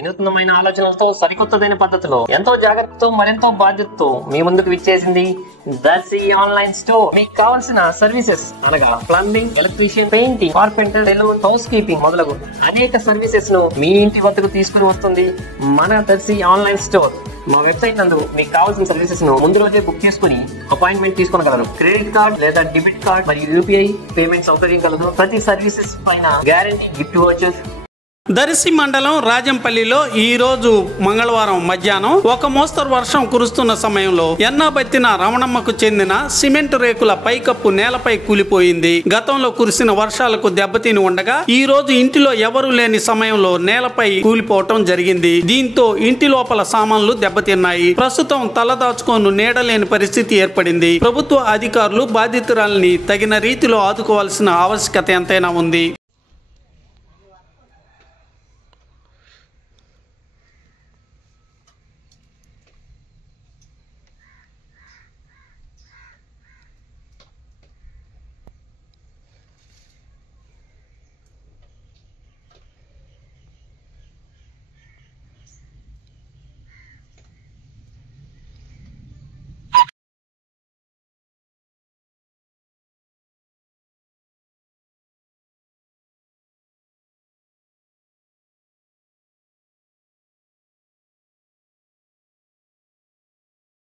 వినూత్నమైన ఆలోచనలతో సరికొత్తదైన పద్ధతిలో ఎంతో జాగ్రత్తతో మరెంతో బాధ్యతతో మీ ముందుకు విచ్చేసింది దర్శి ఆన్లైన్ స్టోర్. మీకు కావాల్సిన సర్వీసెస్ అనగా plumbing, electrician, painting, carpenter, salon, housekeeping మొదలగు అనేక సర్వీసెస్ ను మీ ఇంటి వద్దకు తీసుకుని వస్తుంది మన దర్శి ఆన్లైన్ స్టోర్. మా వెబ్సైట్ నందు మీకు కావాల్సిన సర్వీసెస్ ను ముందు రోజే బుక్ చేసుకుని అపాయింట్మెంట్ తీసుకోగలరు. క్రెడిట్ కార్డ్ లేదా డెబిట్ కార్డ్ మరియు యూపీఐ పేమెంట్ సౌకర్యం కలదు. ప్రతి సర్వీసెస్ పైన గ్యారంటీ, గిఫ్ట్ వోచర్స్. దర్శి మండలం రాజంపల్లిలో ఈ రోజు మంగళవారం మధ్యాహ్నం ఒక మోస్తరు వర్షం కురుస్తున్న సమయంలో ఎన్నాబత్తిన రమణమ్మకు చెందిన సిమెంట్ రేకుల పైకప్పు నేలపై కూలిపోయింది. గతంలో కురిసిన వర్షాలకు దెబ్బతిని ఉండగా ఈ రోజు ఇంటిలో ఎవరూ లేని సమయంలో నేలపై కూలిపోవటం జరిగింది. దీంతో ఇంటి లోపల సామాన్లు దెబ్బతిన్నాయి. ప్రస్తుతం తలదాచుకోను నీడలేని పరిస్థితి ఏర్పడింది. ప్రభుత్వ అధికారులు బాధితురాలిని తగిన రీతిలో ఆదుకోవాల్సిన ఆవశ్యకత ఎంతైనా ఉంది.